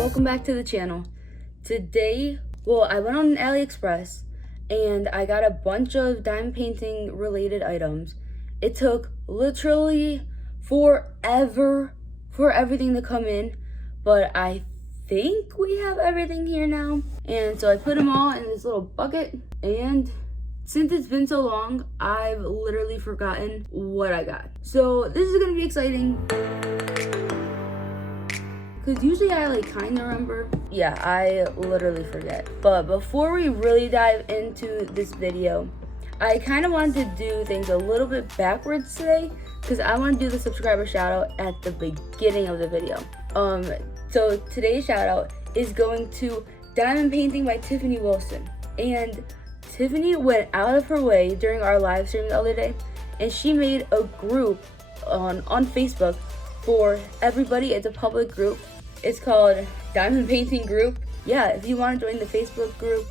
welcome back to the channel. Today, I went on AliExpress and I got a bunch of diamond painting related items. It took literally forever for everything to come in, but I think we have everything here now. And so I put them all in this little bucket, and since it's been so long, I've literally forgotten what I got. So this is gonna be exciting, because usually I kind of remember. Yeah, I literally forget. But before we really dive into this video, I kind of wanted to do things a little bit backwards today, because I want to do the subscriber shout out at the beginning of the video. So today's shout out is going to Diamond Painting by Tiffany Wilson. And Tiffany went out of her way during our live stream the other day, and she made a group on Facebook for everybody. It's a public group. It's called Diamond Painting Group. Yeah, if you want to join the Facebook group,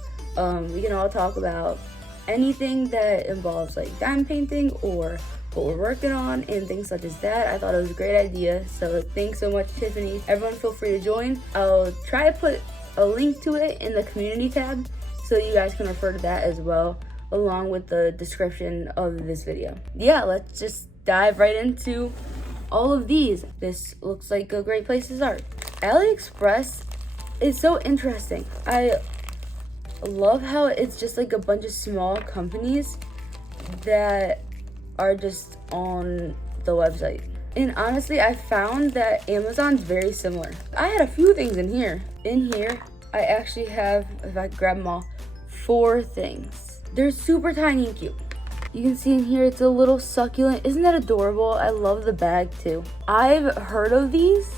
we can all talk about anything that involves like diamond painting or what we're working on and things such as that. I thought it was a great idea, so thanks so much, Tiffany. Everyone feel free to join. I'll try to put a link to it in the community tab so you guys can refer to that as well, along with the description of this video. Yeah, let's just dive right into all of these. This looks like a great place to start. AliExpress is so interesting. I love how it's just like a bunch of small companies that are just on the website. And honestly, I found that Amazon's very similar. I had a few things in here. In here, I actually have, if I grab them all, 4 things. They're super tiny and cute. You can see in here, it's a little succulent. Isn't that adorable? I love the bag too. I've heard of these,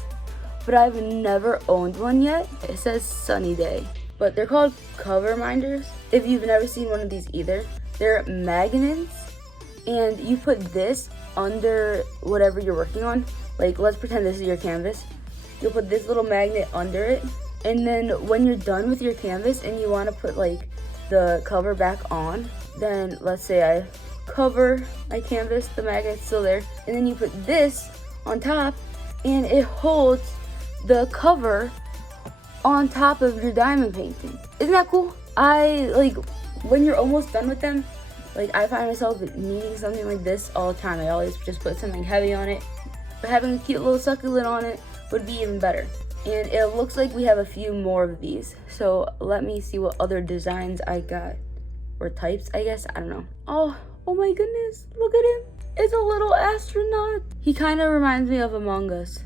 but I've never owned one yet. It says Sunny Day, but they're called cover minders. If you've never seen one of these either, they're magnets, and you put this under whatever you're working on. Like, let's pretend this is your canvas. You'll put this little magnet under it, and then when you're done with your canvas and you want to put like the cover back on, then let's say I cover my canvas, the magnet's still there, and then you put this on top and it holds the cover on top of your diamond painting. Isn't that cool? When you're almost done with them, I find myself needing something like this all the time. I always just put something heavy on it, but having a cute little succulent on it would be even better. And it looks like we have a few more of these, so let me see what other designs I got, or types, I guess. I don't know. Oh my goodness, look at him. It's a little astronaut. He kind of reminds me of Among Us.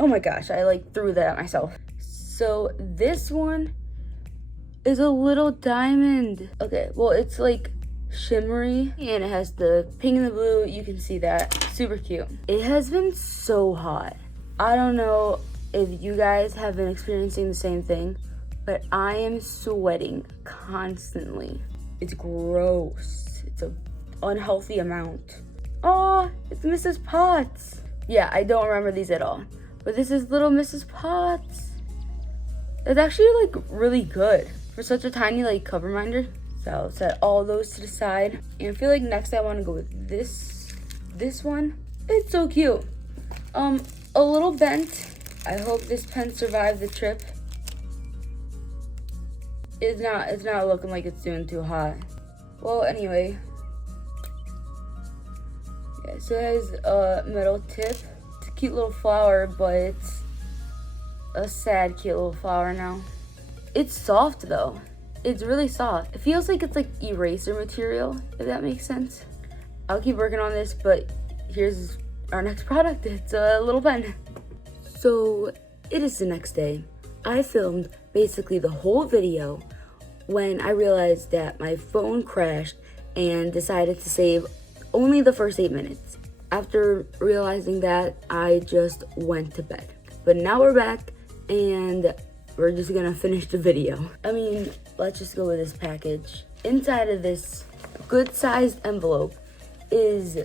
Oh my gosh, I threw that at myself. So this one is a little diamond. Okay, well, it's shimmery, and it has the pink and the blue. You can see that. Super cute. It has been so hot. I don't know if you guys have been experiencing the same thing, but I am sweating constantly. It's gross. It's an unhealthy amount. Oh, it's Mrs. Potts. Yeah, I don't remember these at all, but this is little Mrs. Potts. It's actually really good for such a tiny cover minder. So I'll set all those to the side, and I feel like next I want to go with this one. It's so cute. A little bent. I hope this pen survived the trip. It's not looking like it's doing too hot. Well, anyway. Yeah, so it has a metal tip. It's a cute little flower, but it's a sad cute little flower now. It's soft though. It's really soft. It feels like it's eraser material, if that makes sense. I'll keep working on this, but here's our next product. It's a little pen. So it is the next day. I filmed basically the whole video when I realized that my phone crashed and decided to save only the first 8 minutes. After realizing that, I just went to bed. But now we're back, and we're just gonna finish the video. I mean, let's just go with this package. Inside of this good-sized envelope is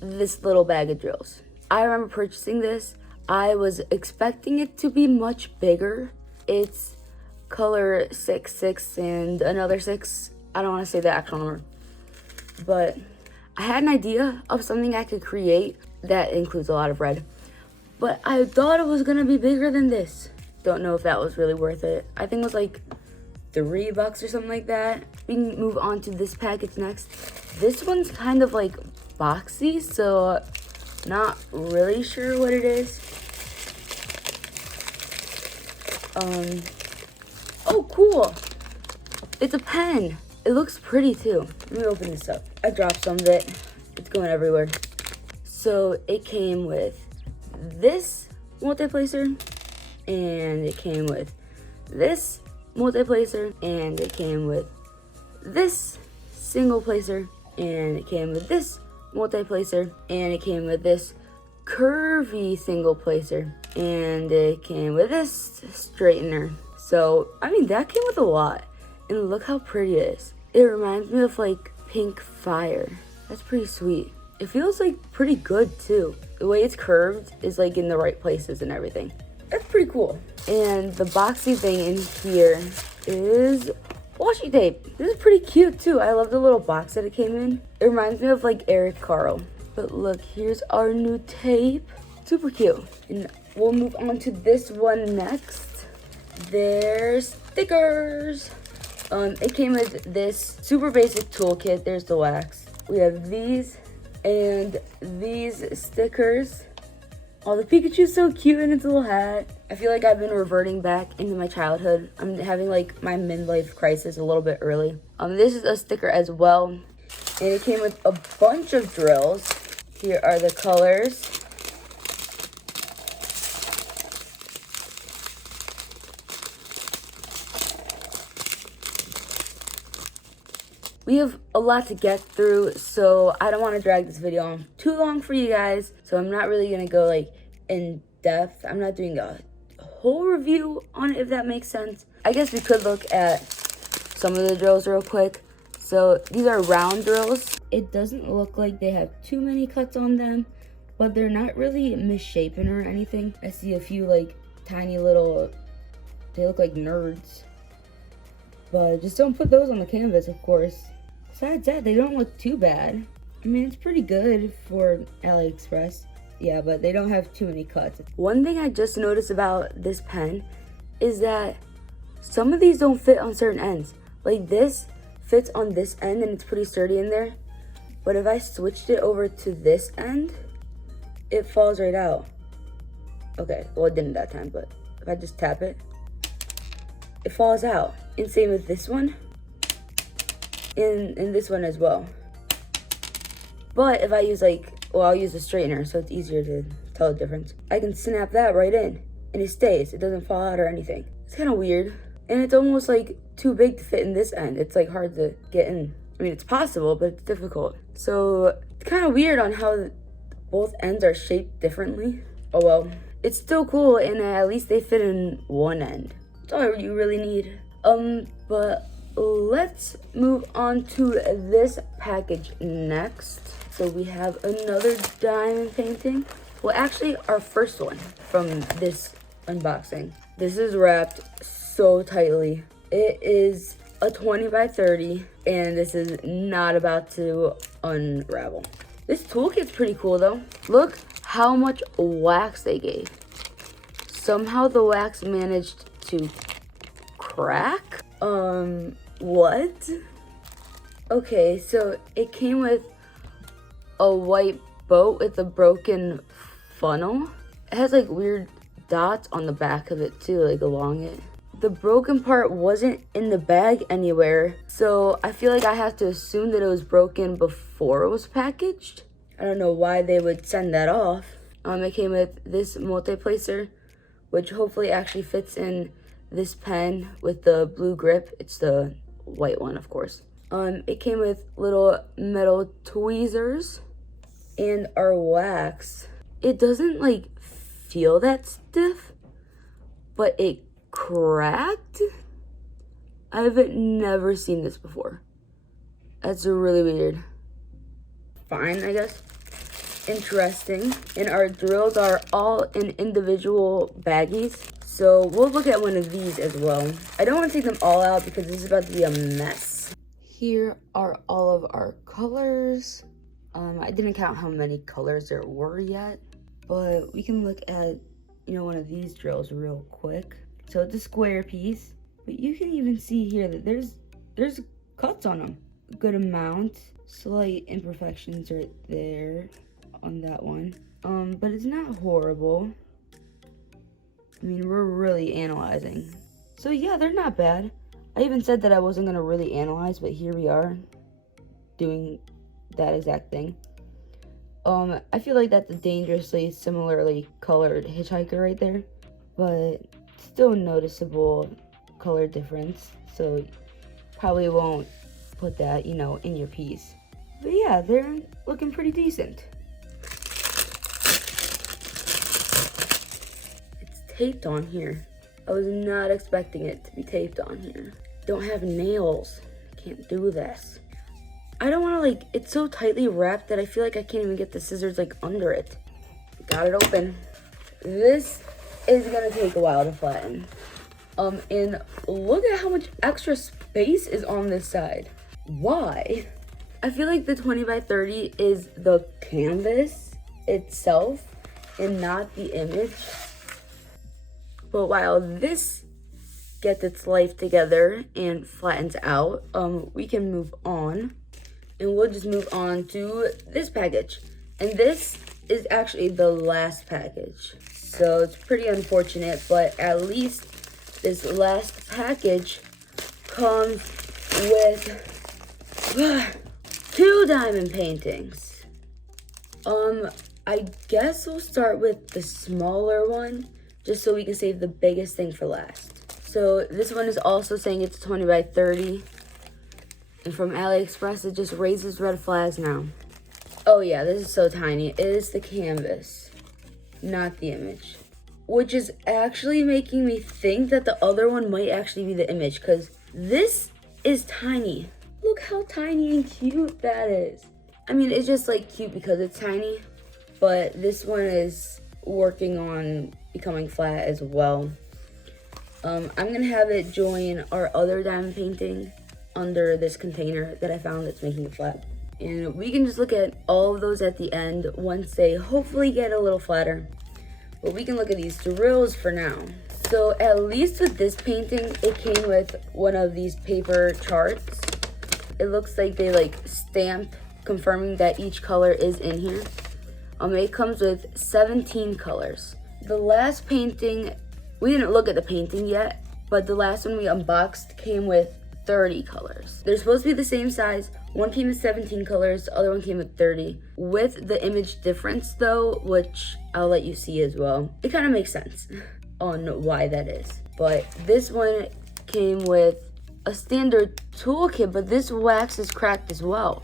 this little bag of drills. I remember purchasing this. I was expecting it to be much bigger. It's color 6 and another 6. I don't want to say the actual number, but I had an idea of something I could create that includes a lot of red. but I thought it was gonna be bigger than this. Don't know if that was really worth it. I think it was like $3 or something like that. We can move on to this package next. This one's kind of like boxy, so not really sure what it is. Oh, cool. It's a pen. It looks pretty too. Let me open this up. I dropped some of it. It's going everywhere. So it came with this multi-placer, and it came with this multi-placer, and it came with this single placer, and it came with this multi-placer, and it came with this curvy single placer, and it came with this straightener. So, I mean, that came with a lot. And look how pretty it is. It reminds me of like pink fire. That's pretty sweet. It feels like pretty good too. The way it's curved is like in the right places and everything. That's pretty cool. And the boxy thing in here is washi tape. This is pretty cute too. I love the little box that it came in. It reminds me of like Eric Carle. But look, here's our new tape. Super cute. And we'll move on to this one next. They're stickers. It came with this super basic toolkit. There's the wax. We have these and these stickers. Oh, the Pikachu's so cute in its little hat. I feel like I've been reverting back into my childhood. I'm having like my midlife crisis a little bit early. This is a sticker as well. And it came with a bunch of drills. Here are the colors. We have a lot to get through, so I don't want to drag this video on too long for you guys. So I'm not really going to go like in depth. I'm not doing a whole review on it, if that makes sense. I guess we could look at some of the drills real quick. So these are round drills. It doesn't look like they have too many cuts on them, but they're not really misshapen or anything. I see a few like tiny little, they look like nerds. But just don't put those on the canvas, of course. Besides that, they don't look too bad. I mean, it's pretty good for AliExpress. Yeah, but they don't have too many cuts. One thing I just noticed about this pen is that some of these don't fit on certain ends. Like this fits on this end and it's pretty sturdy in there. But if I switched it over to this end, it falls right out. Okay, well it didn't that time, but if I just tap it, it falls out. And same with this one. And this one as well. But if I use like, well, I'll use a straightener so it's easier to tell the difference. I can snap that right in and it stays. It doesn't fall out or anything. It's kind of weird. And it's almost like too big to fit in this end. It's like hard to get in. I mean, it's possible, but it's difficult. So it's kind of weird on how both ends are shaped differently. Oh well, it's still cool and at least they fit in one end. That's all you really need. But let's move on to this package next. So we have another diamond painting. Well, actually our first one from this unboxing. This is wrapped so tightly. It is a 20 by 30 and this is not about to unravel. This toolkit's pretty cool though. Look how much wax they gave. Somehow the wax managed to crack. What? Okay, so it came with a white boat with a broken funnel. It has like weird dots on the back of it too, like along it. The broken part wasn't in the bag anywhere, so I feel like I have to assume that it was broken before it was packaged. I don't know why they would send that off. It came with this multi-placer, which hopefully actually fits in this pen with the blue grip. It's the white one, of course. It came with little metal tweezers and our wax. It doesn't like feel that stiff, but it cracked. I've never seen this before. That's really weird. Fine, I guess. Interesting. And our drills are all in individual baggies. So we'll look at one of these as well. I don't want to take them all out because this is about to be a mess. Here are all of our colors. I didn't count how many colors there were yet. But we can look at, one of these drills real quick. So it's a square piece, but you can even see here that there's cuts on them. A good amount, slight imperfections right there on that one. But it's not horrible. I mean, we're really analyzing. So yeah, they're not bad. I even said that I wasn't gonna really analyze, but here we are doing that exact thing. I feel like that's a dangerously similarly colored hitchhiker right there, but still noticeable color difference. So probably won't put that, in your piece. But yeah, they're looking pretty decent. It's taped on here. I was not expecting it to be taped on here. Don't have nails. Can't do this. I don't want to, it's so tightly wrapped that I feel like I can't even get the scissors, under it. Got it open. This is going to take a while to flatten. And look at how much extra space is on this side. Why? I feel like the 20 by 30 is the canvas itself and not the image. But while this gets its life together and flattens out, we can move on. And we'll just move on to this package. And this is actually the last package. So it's pretty unfortunate, but at least this last package comes with 2 diamond paintings. I guess we'll start with the smaller one, just so we can save the biggest thing for last. So this one is also saying it's 20 by 30. And from AliExpress, it just raises red flags now. Oh yeah, this is so tiny. It is the canvas, not the image. Which is actually making me think that the other one might actually be the image, because this is tiny. Look how tiny and cute that is. I mean, it's just cute because it's tiny, but this one is working on becoming flat as well. I'm gonna have it join our other diamond painting under this container that I found that's making it flat. And we can just look at all of those at the end once they hopefully get a little flatter. But we can look at these drills for now. So at least with this painting, it came with one of these paper charts. It looks like they stamp confirming that each color is in here. It comes with 17 colors. The last painting, we didn't look at the painting yet, but the last one we unboxed came with 30 colors. They're supposed to be the same size. One came with 17 colors, the other one came with 30. With the image difference though, which I'll let you see as well, it kind of makes sense on why that is. But this one came with a standard toolkit, but this wax is cracked as well.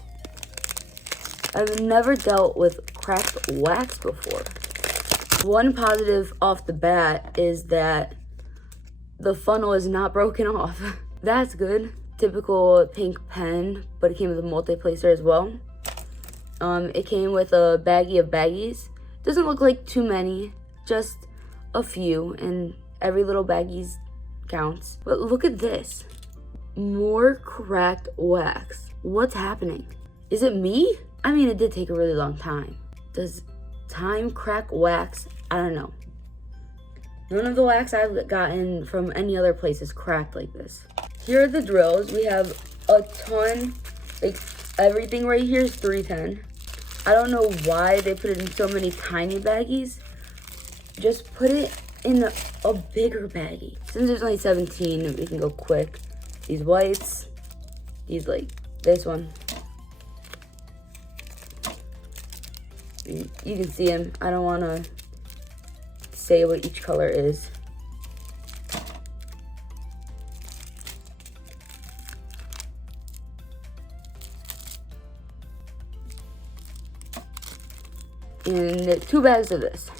I've never dealt with cracked wax before. One positive off the bat is that the funnel is not broken off. That's good. Typical pink pen, but it came with a multi-placer as well. It came with a baggie of baggies. Doesn't look like too many, just a few, and every little baggie counts. But look at this. More cracked wax. What's happening? Is it me? I mean, it did take a really long time. Does time crack wax? I don't know. None of the wax I've gotten from any other place is cracked like this. Here are the drills. We have a ton, everything right here is 310. I don't know why they put it in so many tiny baggies. Just put it in a bigger baggie. Since there's only 17, we can go quick. These whites, these this one. You can see them. I don't want to say what each color is. And 2 bags of this.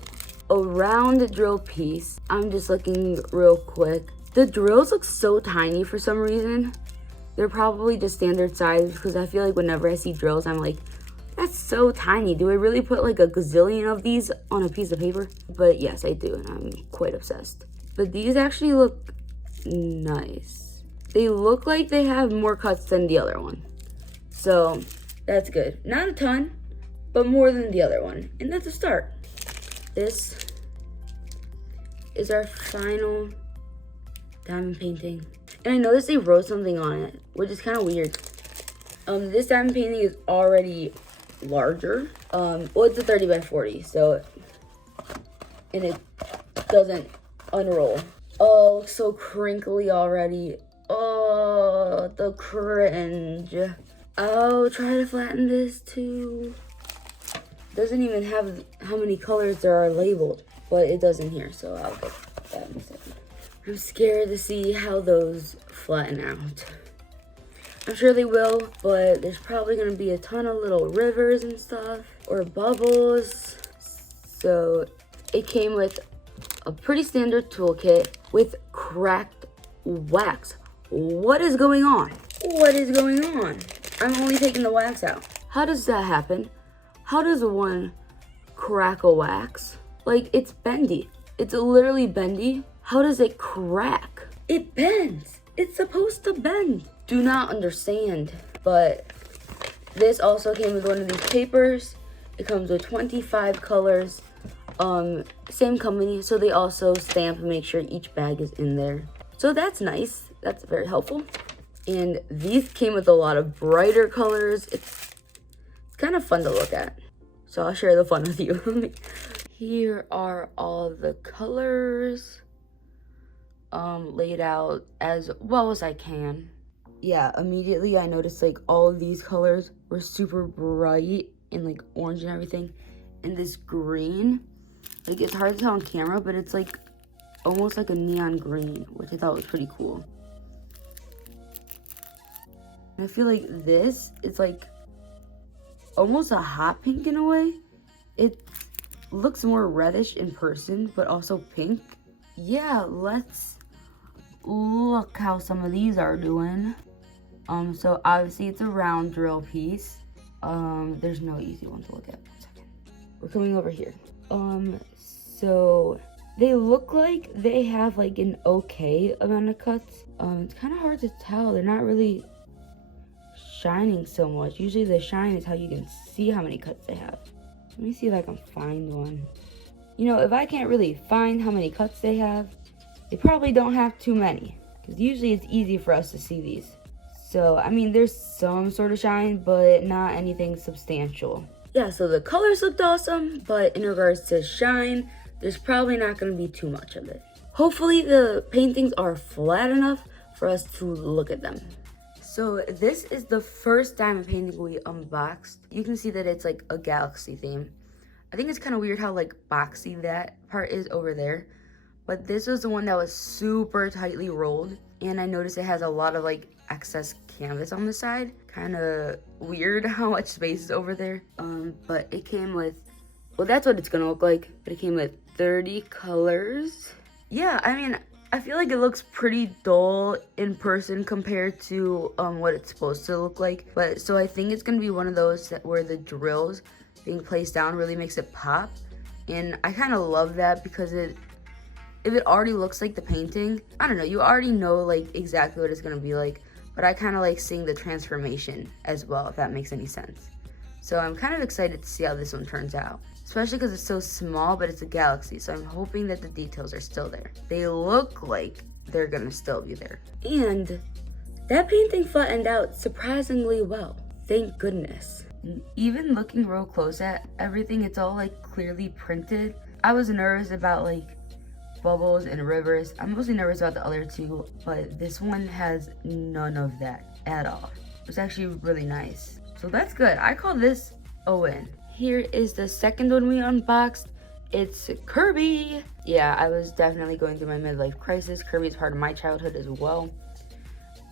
A round drill piece. I'm just looking real quick. The drills look so tiny for some reason. They're probably just standard size because I feel like whenever I see drills, I'm like, that's so tiny. Do I really put a gazillion of these on a piece of paper? But yes, I do, and I'm quite obsessed. But these actually look nice. They look like they have more cuts than the other one. So that's good. Not a ton, but more than the other one. And that's a start. this is our final diamond painting. And I noticed they wrote something on it, which is kind of weird. This diamond painting is already larger. Well, it's a 30 by 40, so, and it doesn't unroll. Oh, it looks so crinkly already. Oh, the cringe. I'll try to flatten this too. Doesn't even have how many colors there are labeled, but it does in here, so I'll get that in a second. I'm scared to see how those flatten out. I'm sure they will, but there's probably gonna be a ton of little rivers and stuff, or bubbles. So it came with a pretty standard toolkit with cracked wax. What is going on? What is going on? I'm only taking the wax out. How does that happen? How does one crack a wax? Like, it's bendy. It's literally bendy. How does it crack? It bends. It's supposed to bend. Do not understand. But this also came with one of these papers. It comes with 25 colors. Same company, so they also stamp and make sure each bag is in there. So that's nice. That's very helpful. And these came with a lot of brighter colors. It's kind of fun to look at. So I'll share the fun with you. Here are all the colors laid out as well as I can. Yeah, immediately I noticed like all of these colors were super bright and like orange and everything. And this green, like it's hard to tell on camera, but it's like almost like a neon green, which I thought was pretty cool. And I feel like this is like almost a hot pink in a way. It looks more reddish in person, but also pink. Yeah, let's look how some of these are doing. So obviously it's a round drill piece. There's no easy one to look at. 1 second. We're coming over here. So they look like they have like an okay amount of cuts. It's kind of hard to tell. They're not really shining so much. Usually the shine is how you can see how many cuts they have. Let me see if I can find one. You know, if I can't really find how many cuts they have, they probably don't have too many, because usually it's easy for us to see these. So I mean, there's some sort of shine, but not anything substantial. Yeah, so the colors looked awesome, but in regards to shine, there's probably not going to be too much of it. Hopefully the paintings are flat enough for us to look at them. So this is the first diamond painting we unboxed. You can see that it's like a galaxy theme. I think it's kind of weird how like boxy that part is over there. But this was the one that was super tightly rolled. And I noticed it has a lot of like excess canvas on the side. Kind of weird how much space is over there. But it came with, well, that's what it's gonna look like. But it came with 30 colors. Yeah, I mean, I feel like it looks pretty dull in person compared to what it's supposed to look like. But so I think it's gonna be one of those where the drills being placed down really makes it pop. And I kind of love that, because if it already looks like the painting, I don't know, you already know like exactly what it's gonna be like. But I kind of like seeing the transformation as well, if that makes any sense. So I'm kind of excited to see how this one turns out. Especially because it's so small, but it's a galaxy. So I'm hoping that the details are still there. They look like they're gonna still be there. And that painting flattened out surprisingly well. Thank goodness. And even looking real close at everything, it's all like clearly printed. I was nervous about like bubbles and rivers. I'm mostly nervous about the other two, but this one has none of that at all. It's actually really nice. So that's good. I call this a win. Here is the second one we unboxed. It's Kirby. Yeah, I was definitely going through my midlife crisis. Kirby is part of my childhood as well.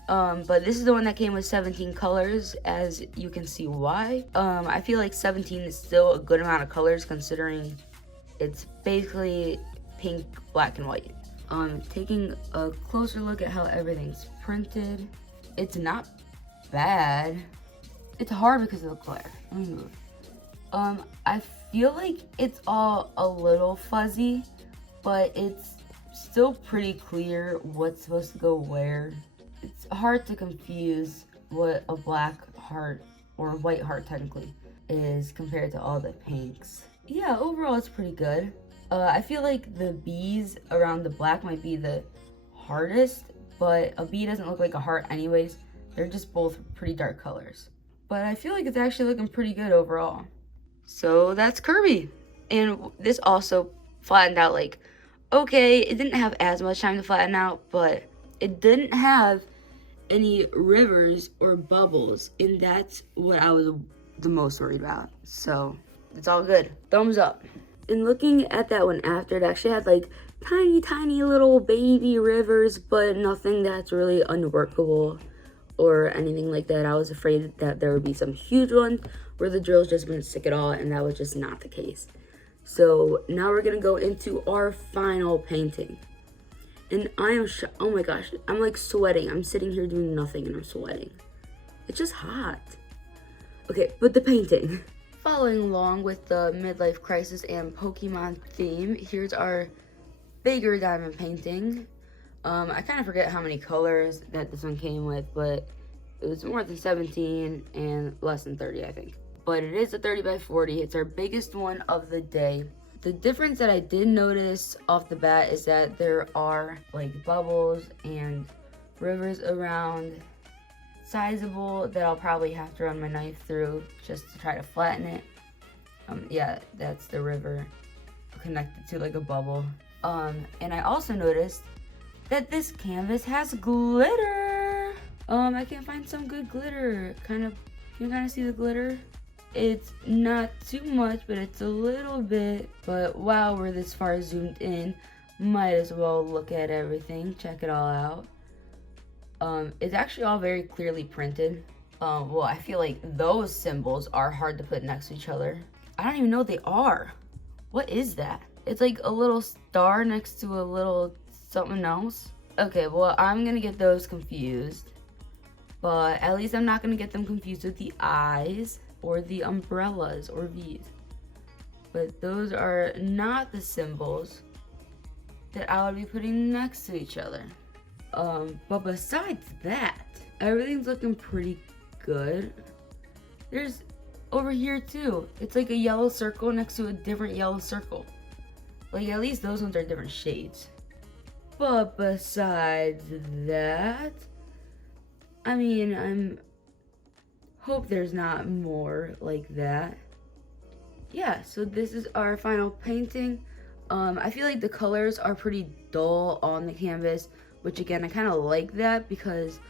But this is the one that came with 17 colors, as you can see why. I feel like 17 is still a good amount of colors considering it's basically pink, black, and white. Taking a closer look at how everything's printed, it's not bad. It's hard because of the glare. Let me move. I feel like it's all a little fuzzy, but it's still pretty clear what's supposed to go where. It's hard to confuse what a black heart, or white heart technically, is compared to all the pinks. Yeah, overall it's pretty good. I feel like the bees around the black might be the hardest, but a bee doesn't look like a heart anyways. They're just both pretty dark colors. But I feel like it's actually looking pretty good overall. So that's Kirby. And this also flattened out like, okay, it didn't have as much time to flatten out, but it didn't have any rivers or bubbles, and that's what I was the most worried about. So it's all good. Thumbs up. And looking at that one after, it actually had like tiny little baby rivers, but nothing that's really unworkable or anything like that. I was afraid that there would be some huge ones where the drill's just gonna stick it all, and that was just not the case. So now we're gonna go into our final painting. And I am oh my gosh, I'm like sweating. I'm sitting here doing nothing and I'm sweating. It's just hot. Okay, but the painting. Following along with the midlife crisis and Pokemon theme, here's our bigger diamond painting. I kind of forget how many colors that this one came with, but it was more than 17 and less than 30, I think. But it is a 30 by 40. It's our biggest one of the day. The difference that I did notice off the bat is that there are like bubbles and rivers around, sizable, that I'll probably have to run my knife through just to try to flatten it. Yeah, that's the river connected to like a bubble. And I also noticed that this canvas has glitter. I can't find some good glitter. You can kind of see the glitter. It's not too much, but it's a little bit. But wow, we're this far zoomed in, might as well look at everything, check it all out. It's actually all very clearly printed. Well, I feel like those symbols are hard to put next to each other. I don't even know what they are. What is that? It's like a little star next to a little something else. Okay, well, I'm gonna get those confused. But at least I'm not gonna get them confused with the eyes or the umbrellas or V's. But those are not the symbols that I would be putting next to each other. But besides that, everything's looking pretty good. There's over here too. It's like a yellow circle next to a different yellow circle. Like at least those ones are different shades. But besides that, I mean, hope there's not more like that. Yeah, so this is our final painting. I feel like the colors are pretty dull on the canvas, which again, I kind of like that because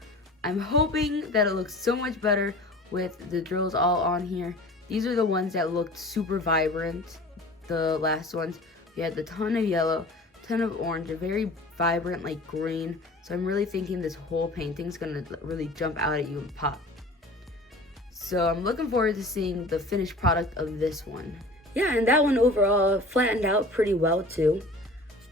I'm hoping that it looks so much better with the drills all on here. These are the ones that looked super vibrant, the last ones. We had the ton of yellow, ton of orange, a very vibrant like green. So I'm really thinking this whole painting's gonna really jump out at you and pop. So I'm looking forward to seeing the finished product of this one. Yeah, and that one overall flattened out pretty well too.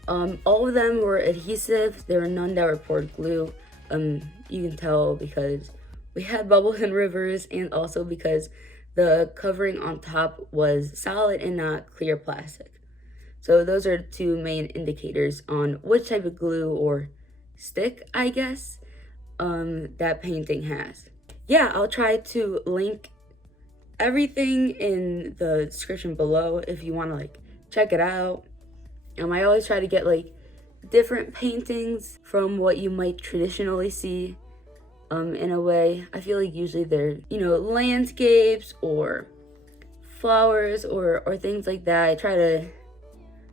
All of them were adhesive. There were none that were poured glue. You can tell because we had bubbles and rivers, and also because the covering on top was solid and not clear plastic. So those are two main indicators on which type of glue or stick, I guess, that painting has. Yeah, I'll try to link everything in the description below if you want to like check it out. I always try to get like different paintings from what you might traditionally see. In a way, I feel like usually they're, landscapes or flowers or things like that. I try to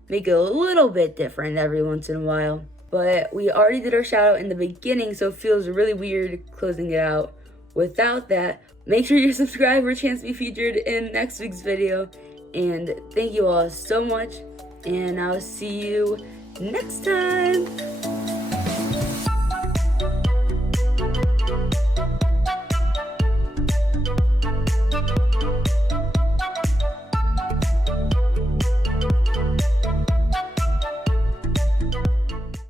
make it a little bit different every once in a while. But we already did our shout out in the beginning, so it feels really weird closing it out without that. Make sure you're subscribed for a chance to be featured in next week's video. And thank you all so much, and I'll see you next time.